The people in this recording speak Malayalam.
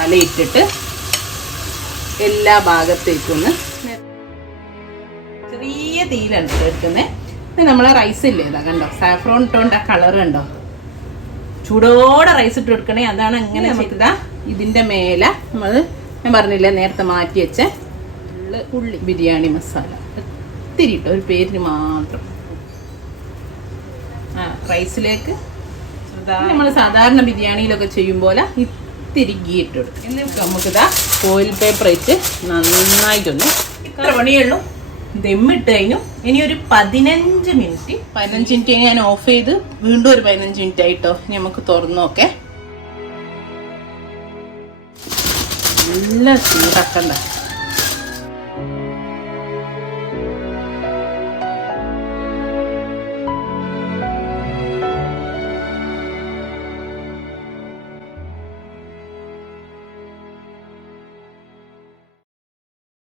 മസാല ഇട്ടിട്ട് എല്ലാ ഭാഗത്തേക്കൊന്ന് ചെറിയ തീയിലാണ് എടുക്കുന്നത്. ഇത് നമ്മളെ റൈസ് ഇല്ലേ, ഇതാ കണ്ടോ, സാഫ്രോൺ ഇട്ടോണ്ട് ആ കളർ കണ്ടോ, ചൂടോടെ റൈസ് ഇട്ട് കൊടുക്കണേ. അതാണ് അങ്ങനെ നമുക്കിതാ ഇതിൻ്റെ മേലെ നമ്മൾ ഞാൻ പറഞ്ഞില്ലേ നേരത്തെ മാറ്റി വെച്ച ഉള്ളി ബിരിയാണി മസാല ഇത്തിരി ഇട്ടോ, ഒരു പേരിന് മാത്രം. റൈസിലേക്ക് നമ്മൾ സാധാരണ ബിരിയാണിയിലൊക്കെ ചെയ്യും പോലെ ഇത്തിരി ഗീ ഇട്ട് കൊടുക്കും. എന്നിട്ട് നമുക്കിതാ ഓയിൽ പേപ്പർ വെച്ച് നന്നായിട്ടൊന്ന് ഇത്ര പണിയുള്ളൂ. ദമ്മിട്ട് കഴിഞ്ഞു. ഇനി ഒരു 15 മിനിറ്റ് ഞാൻ ഓഫ് ചെയ്ത് വീണ്ടും ഒരു 15 മിനിറ്റ് ആയിട്ടോ. ഇനി നമുക്ക് തുറന്നു നോക്കേ. നല്ല ചൂടാക്കണ്ട.